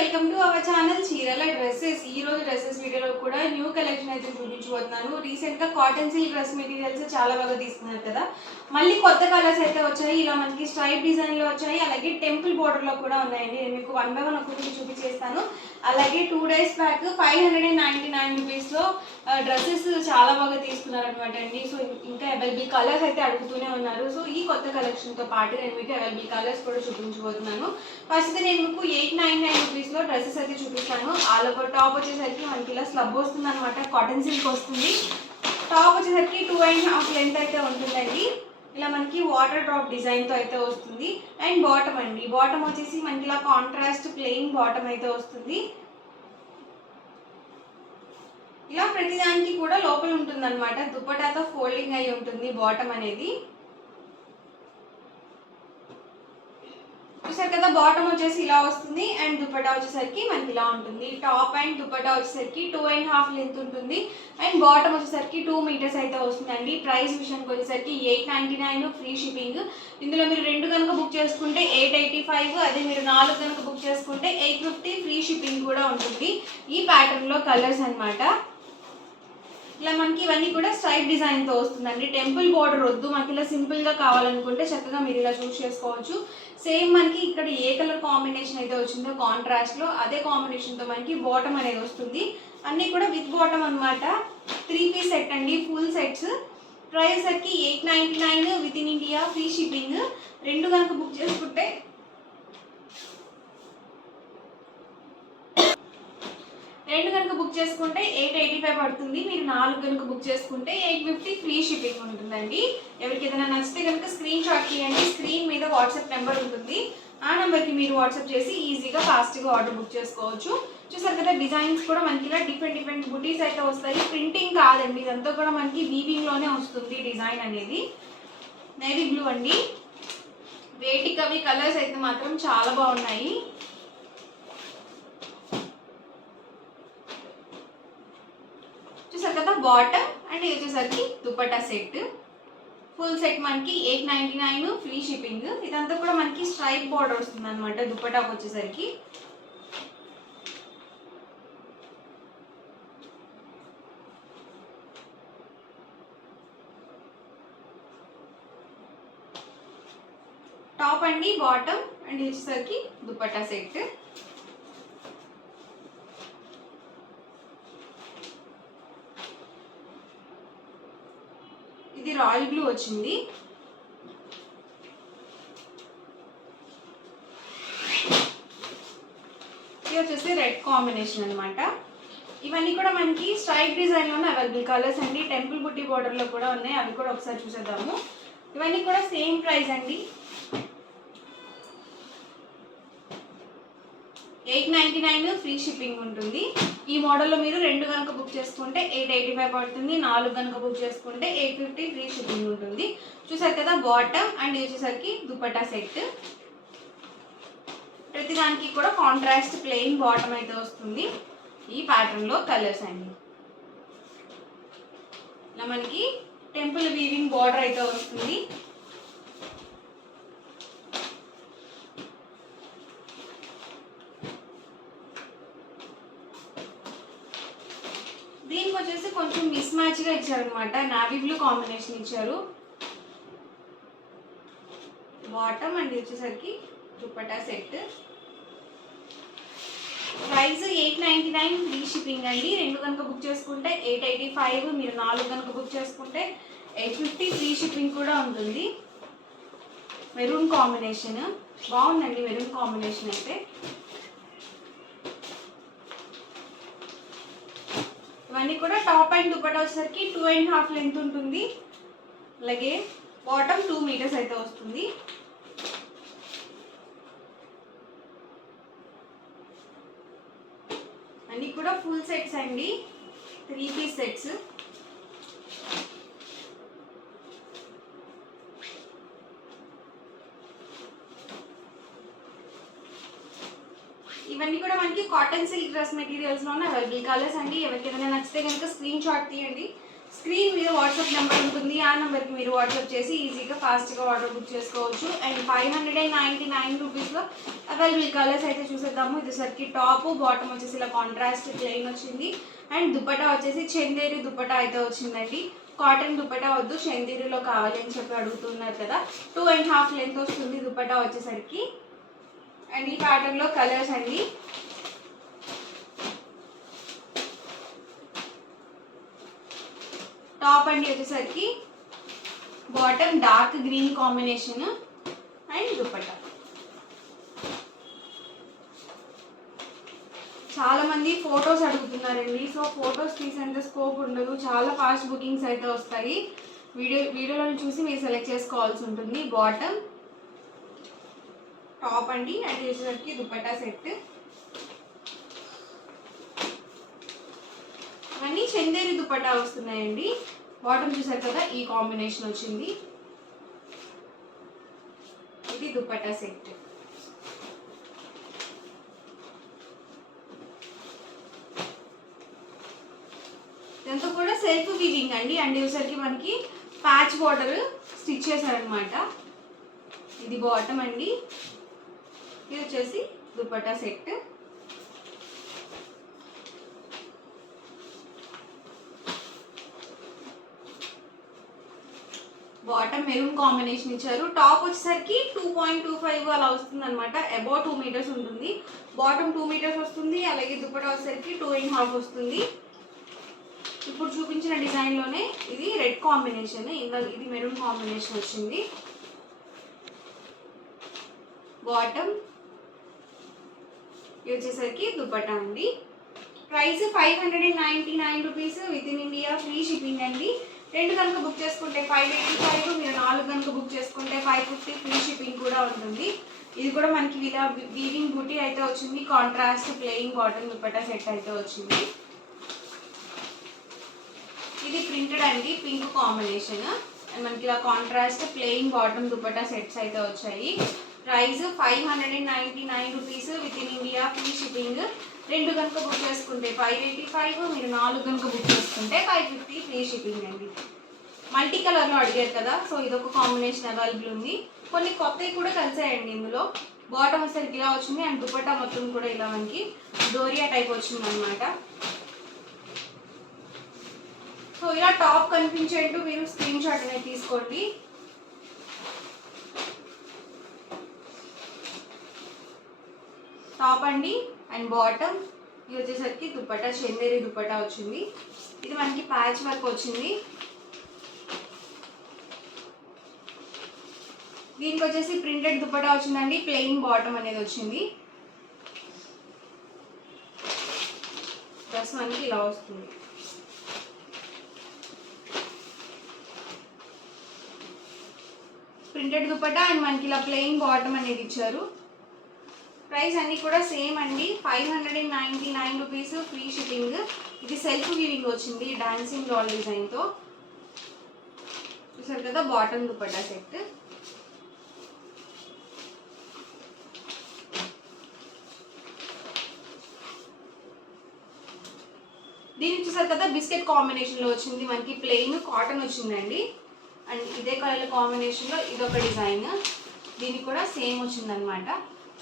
Welcome to our channel చీరల dresses. ఈ రోజు డ్రెస్సెస్ వీడియోలో కూడా న్యూ కలెక్షన్ అయితే చూపించబోతున్నాను. రీసెంట్ గా కాటన్ సిల్క్ డ్రెస్ మెటీరియల్స్ చాలా బాగా తీసుకున్నారు కదా, మళ్ళీ కొత్త కలర్స్ అయితే వచ్చాయి. ఇలా మనకి స్ట్రైప్ డిజైన్ లో వచ్చాయి, అలాగే టెంపుల్ బోర్డర్ లో కూడా ఉన్నాయండి. నేను మీకు 1 by 1 ఒక్కొక్కటి చూపించేస్తాను. అలాగే 2 days బ్యాక్ 599 రూపీస్ లో డ్రెస్సెస్ చాలా బాగా తీసుకున్నారు అనమాట అండి. సో ఇంకా అవైలబుల్ కలర్స్ అయితే అడుగుతూనే ఉన్నారు. సో ఈ కొత్త కలెక్షన్ తో పాటు నేను మీకు అవైలబుల్ కలర్స్ కూడా చూపించబోతున్నాను. ఫస్ట్ నేను మీకు 899 రూపీస్ లో డ్రెస్సెస్ అయితే చూపిస్తాను. ఆల్ ఓవర్ టాప్ వచ్చేసరికి మనకి ఇలా స్లబ్ వస్తుంది అనమాట, కాటన్ సిల్క్ వస్తుంది. టాప్ వచ్చేసరికి 2.5 లెంత్ అయితే ఉంటుందండి. ఇలా మనకి వాటర్ డ్రాప్ డిజైన్ తో అయితే వస్తుంది. అండ్ బాటమ్ అండి, బాటమ్ వచ్చేసి మనకి ఇలా కాంట్రాస్ట్ ప్లెయిన్ బాటమ్ అయితే వస్తుంది. ఇలా ప్రతిదానికి కూడా లోపల ఉంటుంది అనమాట, దుపట్టాతో ఫోల్డింగ్ అయి ఉంటుంది బాటమ్ అనేది. చూసారు కదా, బాటమ్ వచ్చేసి ఇలా వస్తుంది అండ్ దుపట్టా వచ్చేసరికి మనకి ఇలా ఉంటుంది. టాప్ అండ్ దుపట్టా వచ్చేసరికి 2.5 లెంత్ ఉంటుంది అండ్ బాటమ్ వచ్చేసరికి 2 మీటర్స్ అయితే వస్తుందండి. ప్రైస్ విషయానికి వచ్చేసరికి 899 ఫ్రీ షిప్పింగ్. ఇందులో మీరు 2 కనుక బుక్ చేసుకుంటే 885, అదే మీరు 4 కనుక బుక్ చేసుకుంటే 850 ఫ్రీ షిప్పింగ్ కూడా ఉంటుంది. ఈ ప్యాటర్న్ లో కలర్స్ అనమాట. ఇలా మనకి ఇవన్నీ కూడా స్ట్రైప్ డిజైన్ తో వస్తుందండి. టెంపుల్ బోర్డర్ వద్దు, మనకి ఇలా సింపుల్ గా కావాలనుకుంటే చక్కగా మీరు ఇలా చూస్ చేసుకోవచ్చు. సేమ్ మనకి ఇక్కడ ఏ కలర్ కాంబినేషన్ అయితే వచ్చిందో కాంట్రాస్ట్ లో, అదే కాంబినేషన్ తో మనకి బాటమ్ అనేది వస్తుంది. అన్ని కూడా విత్ బాటమ్ అనమాట. 3 పీస్ సెట్ అండి, ఫుల్ సెట్స్. ప్రైస్ వచ్చి 899 with in India free shipping. 2 కనుక బుక్ చేసుకుంటే 885 పడుతుంది. మీరు 4 కనుక బుక్ చేసుకుంటే 850 ఫ్రీ షిప్పింగ్ ఉంటుందండి. ఎవరికి ఏదైనా నచ్చితే కనుక స్క్రీన్ షాట్ తీయండి. స్క్రీన్ మీద వాట్సాప్ నెంబర్ ఉంటుంది, ఆ నెంబర్కి మీరు వాట్సాప్ చేసి ఈజీగా ఫాస్ట్గా ఆర్డర్ బుక్ చేసుకోవచ్చు. చూసారు కదా, డిజైన్స్ కూడా మనకి ఇలా డిఫరెంట్ బుటీస్ అయితే వస్తాయి. ప్రింటింగ్ కాదండి, ఇదంతా కూడా మనకి వీవింగ్లోనే వస్తుంది డిజైన్ అనేది. నేవీ బ్లూ అండి, వేటికి అవి కలర్స్ అయితే మాత్రం చాలా బాగున్నాయి. చూసారు కదా, బాటమ్ అండ్ ఇది వచ్చేసరికి దుపట్టా సెట్. ఫుల్ సెట్ మనకి 899 ఫ్రీ షిప్పింగ్. ఇదంతా కూడా మనకి స్ట్రైప్ బార్డర్ వస్తుంది అనమాట దుపట్టాకు వచ్చేసరికి. టాప్ అండి, బాటమ్ అండ్ ఇది వచ్చేసరికి దుపట్టా సెట్. ఇది రాయల్ బ్లూ వచ్చింది. ఇది వచ్చేసి రెడ్ కాంబినేషన్ అనమాట. ఇవన్నీ కూడా మనకి స్ట్రైప్ డిజైన్ లోనే అవైలబుల్ కలర్స్ అండి. టెంపుల్ బుట్టి బార్డర్ లో కూడా ఉన్నాయి, అవి కూడా ఒకసారి చూసేద్దాము. ఇవన్నీ కూడా సేమ్ ప్రైస్ అండి, 899 ఫ్రీ షిప్పింగ్ ఉంటుంది. ఈ మోడల్లో మీరు 2 కనుక బుక్ చేసుకుంటే 885 పడుతుంది. 4 కనుక బుక్ చేసుకుంటే 850 ఫ్రీ షిప్పింగ్ ఉంటుంది. చూసారు కదా, బాటమ్ అండ్ వచ్చేసరికి దుపట్టా సెట్. ప్రతిదానికి కూడా కాంట్రాస్ట్ ప్లెయిన్ బాటమ్ అయితే వస్తుంది. ఈ ప్యాటర్న్ లో కలర్స్ అండి. ఇలా మనకి టెంపుల్ వీవింగ్ బార్డర్ అయితే వస్తుంది. దీనికి వచ్చేసి కొంచెం మిస్ మ్యాచ్ గా ఇచ్చారనమాట, నావీ బ్లూ కాంబినేషన్ ఇచ్చారు. బాటమ్ అండ్ వచ్చేసరికి dupatta set. Price 899 free shipping అండి. 2 కనుక బుక్ చేసుకుంటే 885, మీరు 4 కనుక బుక్ చేసుకుంటే 850 ఫ్రీ షిప్పింగ్ కూడా ఉంటుంది. మెరూన్ కాంబినేషన్ బాగుందండి, మెరూన్ కాంబినేషన్ అయితే. ఇవన్నీ కూడా టాప్ అండ్ దుపట్టా వచ్చేసరికి 2.5 లెంత్ ఉంటుంది. అలాగే బాటమ్ 2 మీటర్స్ అయితే వస్తుంది. అన్నీ కూడా ఫుల్ సెట్స్ అండి, 3 పీస్ సెట్స్. ఇవన్నీ కూడా మనకి కాటన్ సిల్క్ డ్రెస్ మెటీరియల్స్ లోనే అవైలబుల్ కలర్స్ అండి. ఎవరికి ఏదైనా నచ్చితే కనుక స్క్రీన్ షాట్ తీయండి. స్క్రీన్ మీద వాట్సాప్ నెంబర్ ఉంటుంది, ఆ నెంబర్కి మీరు వాట్సాప్ చేసి ఈజీగా ఫాస్ట్గా ఆర్డర్ బుక్ చేసుకోవచ్చు. అండ్ 599 రూపీస్లో అవైలబుల్ కలర్స్ అయితే చూసేద్దాము. ఇది సరికి టాప్, బాటమ్ వచ్చేసి ఇలా కాంట్రాస్ట్ ప్లెయిన్ వచ్చింది. అండ్ దుపట్టా వచ్చేసి చందేరి దుపట్టా అయితే వచ్చిందండి. కాటన్ దుపట్టా వద్దు, చందేరిలో కావాలి అని చెప్పి అడుగుతున్నారు కదా. 2.5 లెంత్ వస్తుంది దుపట్టా వచ్చేసరికి. అండ్ ఈ ప్యాటర్న్లో కలర్స్ అండి. టాప్ అండి వచ్చేసరికి bottom dark green combination and dupatta. చాలా మంది ఫొటోస్ అడుగుతున్నారండి. సో ఫొటోస్ తీసేంత స్కోప్ ఉండదు, చాలా ఫాస్ట్ బుకింగ్స్ అయితే వస్తాయి. వీడియోలో చూసి మీరు సెలెక్ట్ చేసుకోవాల్సి ఉంటుంది. బాటమ్, టాప్ అండి అండ్ వచ్చేసరికి దుపట్టా సెట్. అన్నీ చందేరి దుపట్టా వస్తున్నాయండి. బాటమ్ చూసారు కదా, ఈ కాంబినేషన్ వచ్చింది. ఇది దుపట్టా సెట్. ఇదంతా కూడా సెల్ఫ్ వీవింగ్ అండి. అండ్ ఇవసరికి మనకి ప్యాచ్ బార్డర్ స్టిచ్ చేశారనమాట. ఇది బాటమ్ అండి, ఇది వచ్చేసి dupatta set. Bottom maroon combination ఇచ్చారు. టాప్ వచ్చేసరికి 2.25 అలా వస్తుంది అనమాట. అబౌట్ 2 మీటర్స్ ఉంటుంది. బాటమ్ 2 మీటర్స్ వస్తుంది. అలాగే దుపట్టా వచ్చేసరికి 2.5 వస్తుంది. ఇప్పుడు చూపించిన డిజైన్లోనే ఇది రెడ్ కాంబినేషన్, ఇది మెరూన్ కాంబినేషన్ వచ్చింది. బాటమ్, ఇది వచ్చేసరికి దుపట్టా అండి. Price 599 rupees. With in India free shipping అండి. 2 కనుక బుక్ చేసుకుంటే 585, మీరు 4 కనుక బుక్ చేసుకుంటే 550 ఫ్రీ షిప్పింగ్ కూడా ఉంటుంది. ఇది కూడా మనకి ఇలా వీవింగ్ బూటీ అయితే వచ్చింది. Contrast plain cotton dupatta set అయితే వచ్చింది. ఇది ప్రింటెడ్ అండి, పింక్ కాంబినేషన్. అండ్ మనకి ఇలా contrast plain bottom dupatta sets అయితే వచ్చాయి. Price 599 rupees. With in India free shipping. 2 కనుక బుక్ చేసుకుంటే 585, మీరు 4 కనుక బుక్ చేసుకుంటే 550 ఫ్రీ షిప్పింగ్ అండి. మల్టీ కలర్లో అడిగారు కదా, సో ఇదొక కాంబినేషన్ అవైలబుల్ ఉంది. కొన్ని కొత్తవి కూడా కలిసాయండి ఇందులో. బాటమ్ వచ్చేసరికి ఇలా వచ్చింది అండ్ దుపట్టా మొత్తం కూడా ఇలా మనకి డోరియా టైప్ వచ్చింది అనమాట. సో ఇలా టాప్ కనిపించేట్టు మీరు స్క్రీన్ షాట్ అనేది తీసుకోండి. టాప్ అండి అండ్ బాటమ్. ఇది వచ్చేసరికి దుపట్టా చందేరి దుపట్టా వచ్చింది. ఇది మనకి ప్యాచ్ వర్క్ వచ్చింది. దీనికి వచ్చేసి ప్రింటెడ్ దుపట్టా వచ్చిందండి. ప్లెయిన్ బాటమ్ అనేది వచ్చింది. డ్రెస్ మనకి ఇలా వస్తుంది. ప్రింటెడ్ దుపట్టా అండ్ మనకి ఇలా ప్లెయిన్ బాటమ్ అనేది ఇచ్చారు. ప్రైస్ అన్నీ కూడా సేమ్ అండి. 599 రూపీస్ ఫ్రీ షిప్పింగ్. ఇది సెల్ఫ్ వీవింగ్ వచ్చింది డాన్సింగ్ డాల్ డిజైన్తో. చూసారు కదా, బాటమ్ దుపట్టా సెట్. దీనికి చూసారు కదా, బిస్కెట్ కాంబినేషన్లో వచ్చింది. మనకి ప్లెయిన్ కాటన్ వచ్చిందండి. అండ్ ఇదే కలర్ కాంబినేషన్లో ఇదొక డిజైన్. దీనికి కూడా సేమ్ వచ్చిందనమాట.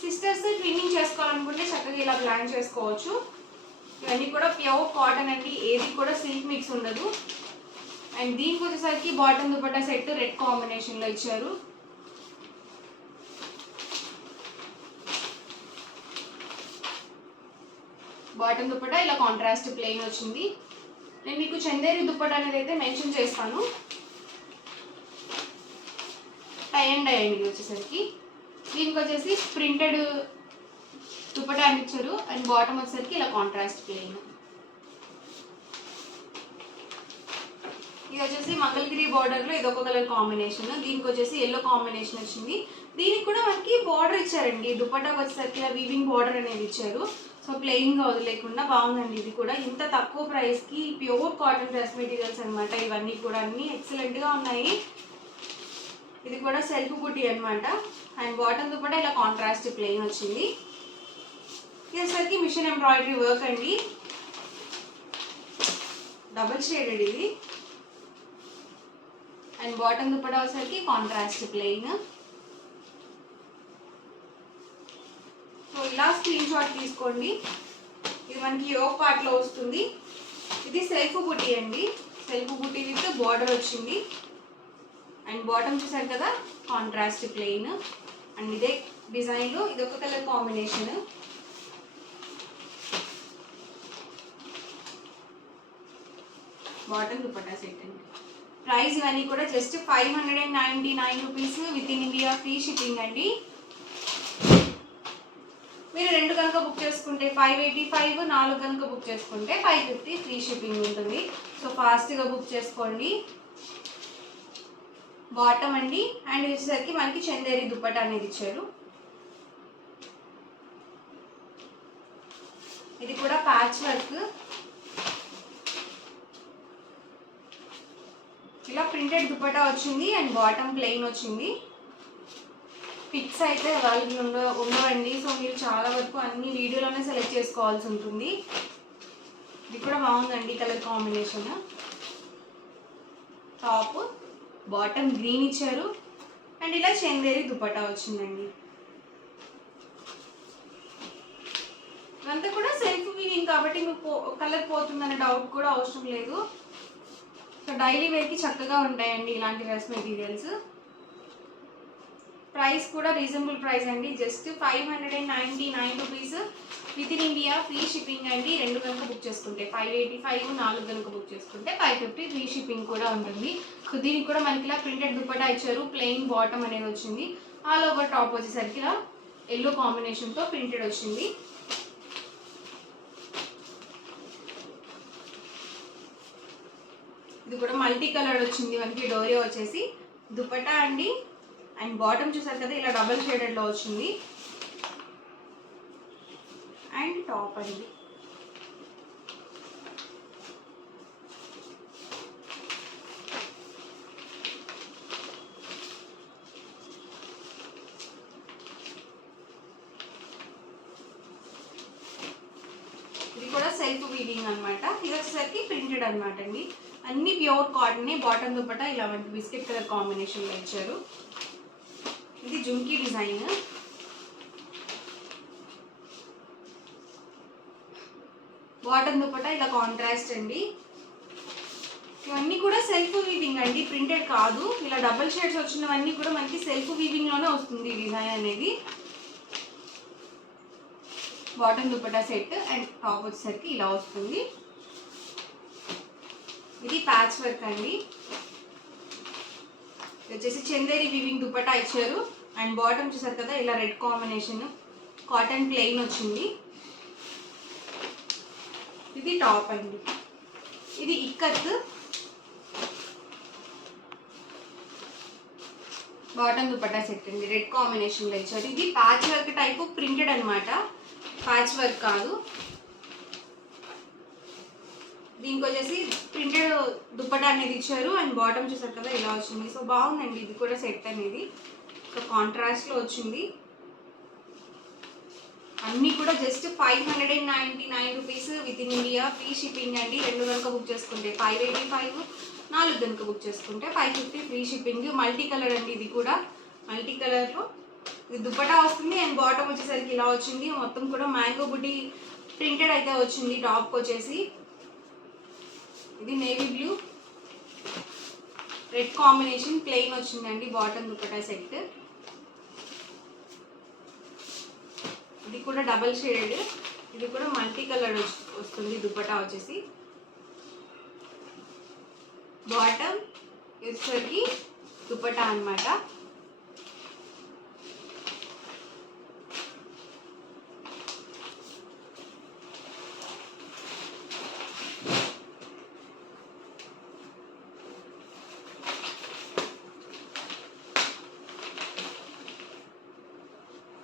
సిస్టర్స్ ట్విన్నింగ్ చేసుకోవాలనుకుంటే చక్కగా ఇలా ప్లాన్ చేసుకోవచ్చు. ఇవన్నీ కూడా ప్యూర్ కాటన్ అండి, ఏది కూడా సిల్క్ మిక్స్ ఉండదు. అండ్ దీనికి వచ్చేసరికి బాటమ్ దుపట్టా సెట్ రెడ్ కాంబినేషన్లో ఇచ్చారు. బాటమ్ దుపట్టా ఇలా కాంట్రాస్ట్ ప్లెయిన్ వచ్చింది. నేను మీకు చందేరి దుపట్టా అనేది అయితే మెన్షన్ చేస్తాను. టై అండ్ డై అండి వచ్చేసరికి. దీనికి వచ్చేసి ప్రింటెడ్ దుపట్టా అని ఇచ్చారు అండ్ బాటమ్ వచ్చేసరికి ఇలా కాంట్రాస్ట్ ప్లెయిన్. ఇది వచ్చేసి మంగళగిరి బార్డర్లో ఇదొక కలర్ కాంబినేషన్. దీనికి వచ్చేసి ఎల్లో కాంబినేషన్ వచ్చింది. దీనికి కూడా మనకి బార్డర్ ఇచ్చారండి. దుపట్టాకి వచ్చేసరికి ఇలా వీవింగ్ బార్డర్ అనేది ఇచ్చారు. సో ప్లెయిన్గా వదిలేకుండా బాగుందండి. ఇది కూడా ఇంత తక్కువ ప్రైస్కి ప్యూర్ కాటన్ డ్రెస్ మెటీరియల్స్ అనమాట. ఇవన్నీ కూడా అన్నీ ఎక్సలెంట్గా ఉన్నాయి. ఇది కూడా సెల్ఫ్ బుట్టి అనమాట. అండ్ బాటమ్ దుపట్టా ఇలా కాంట్రాస్ట్ ప్లెయిన్ వచ్చింది. ఇది వచ్చేసరికి మిషన్ ఎంబ్రాయిడరీ వర్క్ అండి, డబుల్ షేడెడ్. ఇది అండ్ బాటమ్ దుపట్టా వచ్చేసరికి కాంట్రాస్ట్ ప్లెయిన్. సో ఇలా స్క్రీన్ షాట్ తీసుకోండి. ఇది మనకి యోక్ పార్ట్లో వస్తుంది. ఇది సెల్ఫ్ బుటీ అండి, సెల్ఫ్ బుటీ విత్ బార్డర్ వచ్చింది. అండ్ బాటమ్ చూసారు కదా కాంట్రాస్ట్ ప్లెయిన్. అండ్ ఇదే డిజైన్లో ఇదొక colour combination. Bottom dupatta set అండి. ప్రైస్ ఇవన్నీ కూడా just 599 rupees with in India free shipping అండి. మీరు 2 కనుక బుక్ చేసుకుంటే 585, 4 కనుక బుక్ చేసుకుంటే 550 ఫ్రీ షిప్పింగ్ ఉంటుంది. సో ఫాస్ట్గా బుక్ చేసుకోండి. బాటమ్ అండి. అండ్ వచ్చేసరికి మనకి చందేరి దుపట్టా అనేది ఇచ్చారు. ఇది కూడా ప్యాచ్ వర్క్. ఇలా ప్రింటెడ్ దుపట్టా వచ్చింది అండ్ బాటమ్ ప్లెయిన్ వచ్చింది. పిక్స్ అయితే అవైలబుల్ ఉండవండి. సో మీరు చాలా వరకు అన్ని వీడియోలోనే సెలెక్ట్ చేసుకోవాల్సి ఉంటుంది. ఇది కూడా బాగుందండి colour combination. Top bottom green ఇచ్చారు అండ్ ఇలా చందేరి దుపట్టా వచ్చిందండి. ఇదంతా కూడా సెల్ఫ్ వీవింగ్ కాబట్టి మీకు కలర్ పోతుందనే డౌట్ కూడా అవసరం లేదు. సో డైలీ వేర్కి చక్కగా ఉంటాయండి ఇలాంటి డ్రెస్ మెటీరియల్స్. ప్రైస్ కూడా రీజనబుల్ ప్రైస్ అండి, just 599 rupees with in India free shipping అండి. 2 కనుక బుక్ చేసుకుంటే 585, 4 కనుక బుక్ చేసుకుంటే 550 ఫ్రీ షిప్పింగ్ కూడా ఉంటుంది. సో దీనికి కూడా మనకి ఇలా ప్రింటెడ్ దుపట్టా ఇచ్చారు. ప్లెయిన్ బాటమ్ అనేది వచ్చింది. ఆల్ ఓవర్ టాప్ వచ్చేసరికి ఇలా ఎల్లో కాంబినేషన్తో ప్రింటెడ్ వచ్చింది. ఇది కూడా మల్టీ కలర్ వచ్చింది మనకి. డోరీ వచ్చేసి దుపట్టా అండి. అండ్ బాటమ్ చూసారు కదా ఇలా డబల్ షేడెడ్లో వచ్చింది. అండ్ టాప్ అండి. ఇది కూడా సెల్ఫ్ వీవింగ్ అనమాట. ఇది వచ్చేసరికి ప్రింటెడ్ అనమాట అండి. అన్ని ప్యూర్ కాటన్. బాటమ్ దుపట్టా ఇలా మనకి బిస్కెట్ కలర్ కాంబినేషన్లో ఇచ్చారు. ఇది జుంకీ డిజైన్. బాటమ్ దుపట్టా ఇలా కాంట్రాస్ట్ అండి. ఇవన్నీ కూడా సెల్ఫ్ వీవింగ్ అండి, ప్రింటెడ్ కాదు. ఇలా డబల్ షేడ్స్ వచ్చినవన్నీ కూడా మనకి సెల్ఫ్ వీవింగ్లోనే వస్తుంది ఈ డిజైన్ అనేది. Bottom dupatta set and top వచ్చేసరికి ఇలా వస్తుంది. ఇది ప్యాచ్ వర్క్ అండి. ఇది వచ్చేసి చందేరి వీవింగ్ దుపట్టా ఇచ్చారు. అండ్ బాటమ్ చూసారు కదా ఇలా రెడ్ కాంబినేషన్ కాటన్ ప్లెయిన్ వచ్చింది. ఇది టాప్ అండి. ఇది ఇక్కత్. బాటమ్ దుపట్టా సెట్ అండి, రెడ్ కాంబినేషన్లో ఇచ్చారు. ఇది ప్యాచ్ వర్క్ టైపు ప్రింటెడ్ అనమాట, ప్యాచ్ వర్క్ కాదు. దీనికి వచ్చేసి ప్రింటెడ్ దుపట్టా అనేది ఇచ్చారు. అండ్ బాటమ్ చూసారు కదా ఇలా వచ్చింది. సో బాగుందండి ఇది కూడా సెట్ అనేది. సో కాంట్రాస్ట్లో వచ్చింది. అన్నీ కూడా just 599 rupees with in India free shipping అండి. 2 కనుక బుక్ చేసుకుంటే 585, 4 కనుక బుక్ చేసుకుంటే 550 ఫ్రీ షిప్పింగ్. మల్టీ కలర్ అండి. ఇది కూడా మల్టీ కలర్లో ఇది దుపట్టా వస్తుంది. అండ్ బాటమ్ వచ్చేసరికి ఇలా వచ్చింది. మొత్తం కూడా మ్యాంగో బుటీ ప్రింటెడ్ అయితే వచ్చింది. టాప్కి వచ్చేసి ఇది navy blue red combination plain వచ్చిందండి. Bottom dupatta set. ఇది కూడా డబల్ షేడెడ్. ఇది కూడా మల్టీ కలర్ వస్తుంది. దుపట్టా వచ్చేసి బాటమ్ వచ్చేసరికి దుపట్టా అన్నమాట.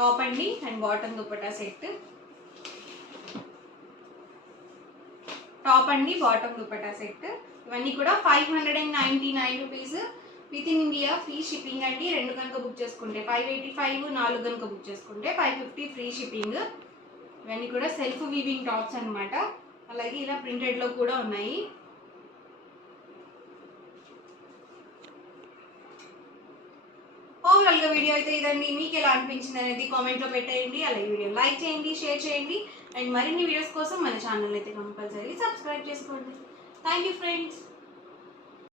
టాప్ అండి and bottom dupatta set. Top అండి బాటమ్ దుపట్టా సెట్. ఇవన్నీ కూడా 599 rupees with in India free shipping అండి. 2 కనుక బుక్ చేసుకుంటే 585, 4 కనుక బుక్ చేసుకుంటే 550 ఫ్రీ షిప్పింగ్. ఇవన్నీ కూడా సెల్ఫ్ వీవింగ్ టాప్స్ అనమాట. అలాగే ఇలా ప్రింటెడ్లో కూడా ఉన్నాయి. ఓవరాల్గా వీడియో అయితే ఇదండి. మీకు ఎలా అనిపించింది అనేది కామెంట్లో పెట్టేయండి. అలాగే వీడియో లైక్ చేయండి, షేర్ చేయండి అండ్ మరిన్ని వీడియోస్ కోసం మన ఛానల్ అయితే కంపల్సరీ సబ్స్క్రైబ్ చేసుకోండి. Thank you friends.